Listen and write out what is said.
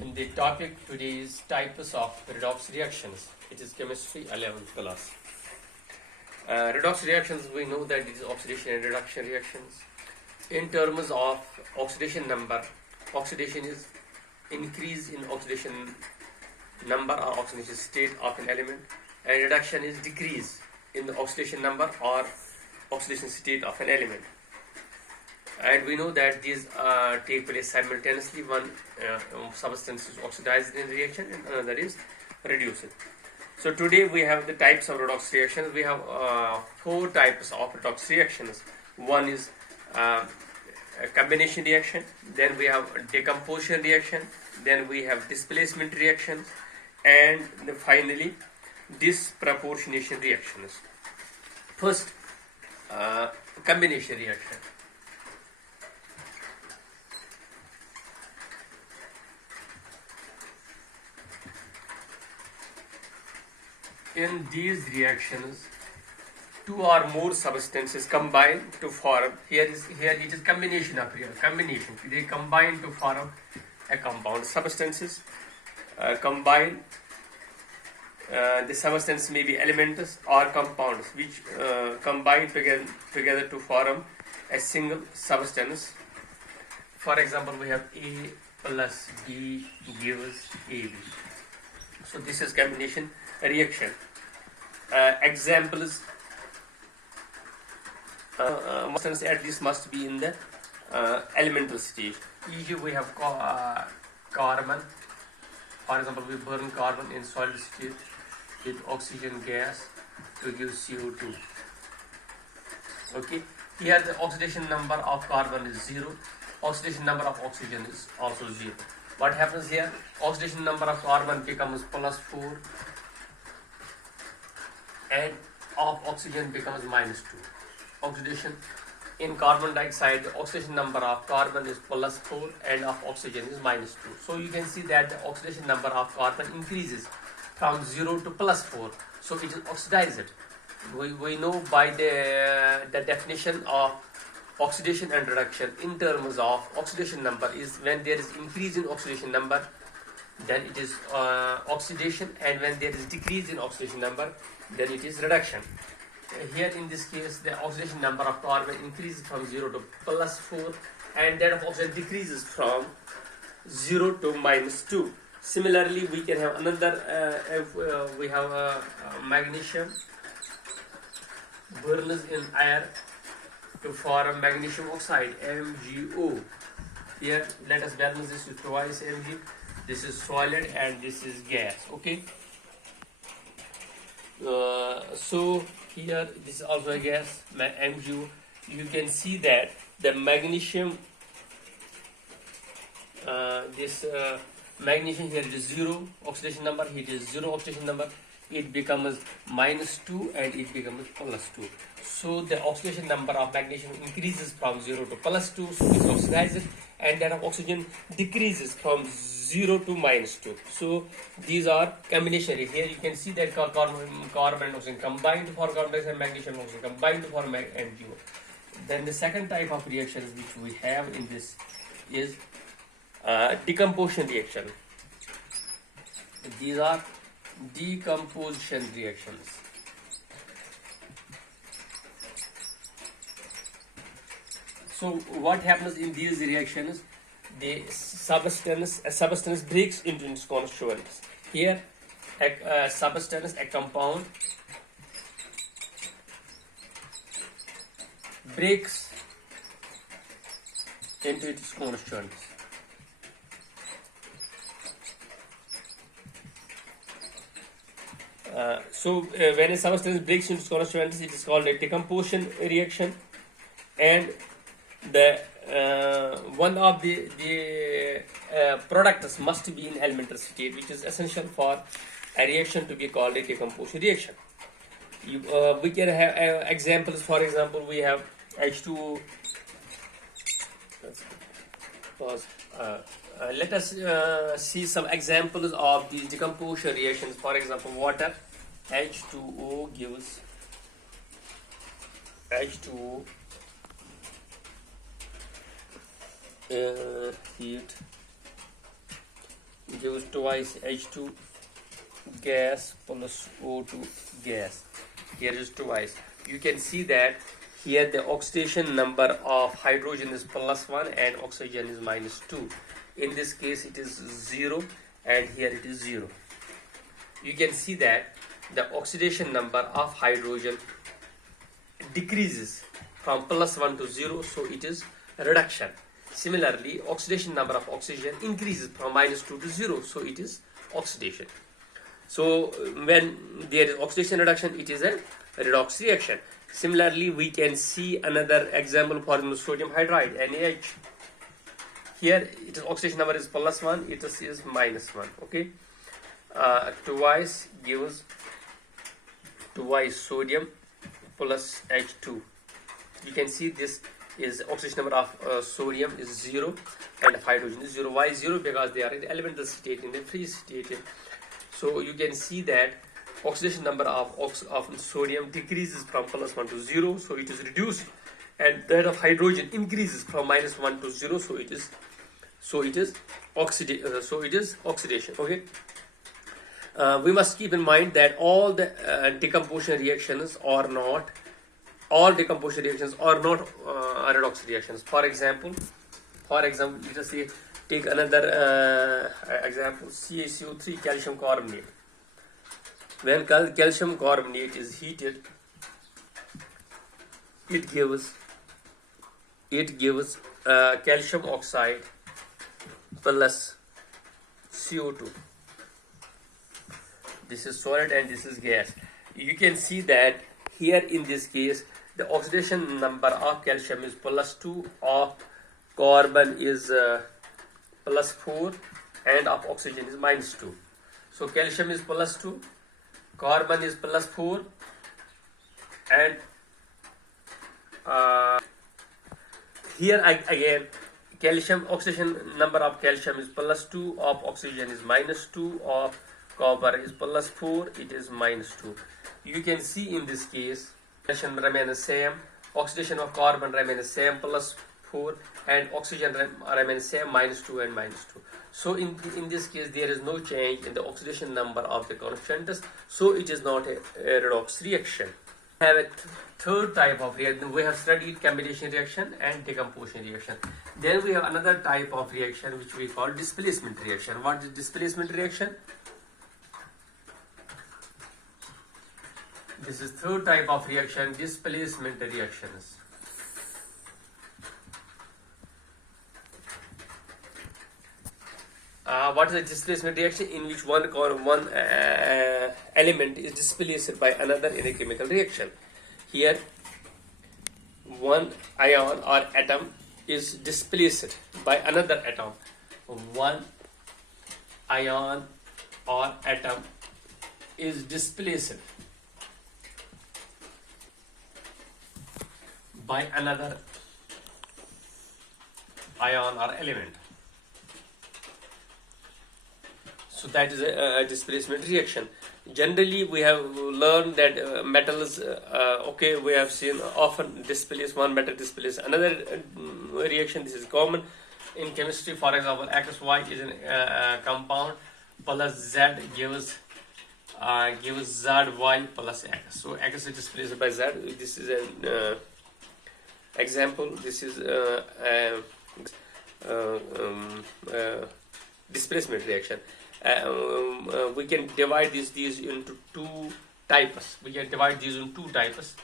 And the topic today is types of redox reactions. It is chemistry 11th class. Redox reactions, we know that it is oxidation and reduction reactions. In terms of oxidation number, oxidation is increase in oxidation number or oxidation state of an element, and reduction is decrease in the oxidation number or oxidation state of an element. And we know that these take place simultaneously. One substance is oxidized in reaction and another is reduced. So today we have the types of redox reactions. We have 4 types of redox reactions. One is a combination reaction, then we have decomposition reaction, then we have displacement reactions, and finally disproportionation reactions. First, combination reaction. In these reactions, 2 or more substances combine to form. Here it is combination of combination. They combine to form a compound. Substances combine. The substance may be elements or compounds which combine together to form a single substance. For example, we have A plus B gives AB. So this is combination reaction. Examples, substance at least must be in the elemental stage. Usually we have carbon. For example, we burn carbon in solid state with oxygen gas to give CO2. Okay, here the oxidation number of carbon is 0. Oxidation number of oxygen is also 0. What happens here? Oxidation number of carbon becomes +4 and of oxygen becomes -2. Oxidation in carbon dioxide, the oxidation number of carbon is +4 and of oxygen is -2. So you can see that the oxidation number of carbon increases from 0 to +4. So it is oxidized. We know by the definition of oxidation and reduction in terms of oxidation number is when there is increase in oxidation number, then it is oxidation, and when there is decrease in oxidation number, then it is reduction. Here in this case, the oxidation number of carbon increases from 0 to +4 and that of oxygen decreases from 0 to -2. Similarly, we can have another, we have magnesium burns in air to form magnesium oxide, MgO. Here, let us balance this with twice Mg. This is solid and this is gas. Okay. So here, this is also a gas, MgO. You can see that the magnesium, magnesium here is 0 oxidation number, here is 0 oxidation number, it becomes -2 and it becomes +2. So the oxidation number of magnesium increases from 0 to +2, so it oxidizes, and that of oxygen decreases from 0 to -2. So these are combination. Here you can see that carbon and oxygen combined to form carbon dioxide, magnesium and oxygen combined to form MgO. Then the second type of reactions which we have in this is decomposition reaction. These are decomposition reactions. So what happens in these reactions? A substance breaks into its constituents. Here, a substance, a compound, breaks into its constituents. When a substance breaks into its constituents, it is called a decomposition reaction, and the one of the products must be in elemental state, which is essential for a reaction to be called a decomposition reaction. We can have examples. For example, we have H2O. Let us see some examples of these decomposition reactions. For example, water, H2O gives H2O, heat, gives twice H2 gas plus O2 gas. Here is twice. You can see that here the oxidation number of hydrogen is +1 and oxygen is -2. In this case it is 0 and here it is 0. You can see that the oxidation number of hydrogen decreases from +1 to 0, so it is reduction. Similarly, oxidation number of oxygen increases from -2 to 0, so it is oxidation. So when there is oxidation reduction, it is a redox reaction. Similarly, we can see another example for sodium hydride, NaH. Here it is oxidation number is +1, it is -1. Okay, twice gives twice sodium plus H2. You can see this is oxidation number of sodium is 0 and hydrogen is 0. Why 0? Because they are in the elemental state, in the free state. So you can see that oxidation number of sodium decreases from +1 to 0, so it is reduced, and that of hydrogen increases from -1 to 0, so it is oxidation. Okay. We must keep in mind that all the decomposition reactions are not redox reactions. For example, let us say take another example, CaCO3 calcium carbonate. When calcium carbonate is heated, it gives calcium oxide plus CO2. This is solid and this is gas. You can see that here in this case the oxidation number of calcium is +2, of carbon is +4, and of oxygen is -2. So calcium is +2, carbon is +4, and here again calcium oxidation number of calcium is +2, of oxygen is -2, of copper is +4, it is -2. You can see in this case calcium remains the same, oxidation of carbon remains the same, +4, and oxygen remains same, -2 and -2. So in this case there is no change in the oxidation number of the constants, so it is not a redox reaction. We have a third type of reaction. We have studied combination reaction and decomposition reaction. Then we have another type of reaction which we call displacement reaction. What is displacement reaction? This is third type of reaction, displacement reactions. What is a displacement reaction? In which one element is displaced by another in a chemical reaction. Here one ion or atom is displaced by another atom. One ion or atom is displaced by another ion or element. So that is a displacement reaction. Generally, we have learned that metals, we have seen often displace one metal displace another reaction. This is common in chemistry. For example, XY is a compound plus Z gives ZY plus X. So X is displaced by Z. This is an example. This is displacement reaction. We can divide these into two types. We can divide these into two types.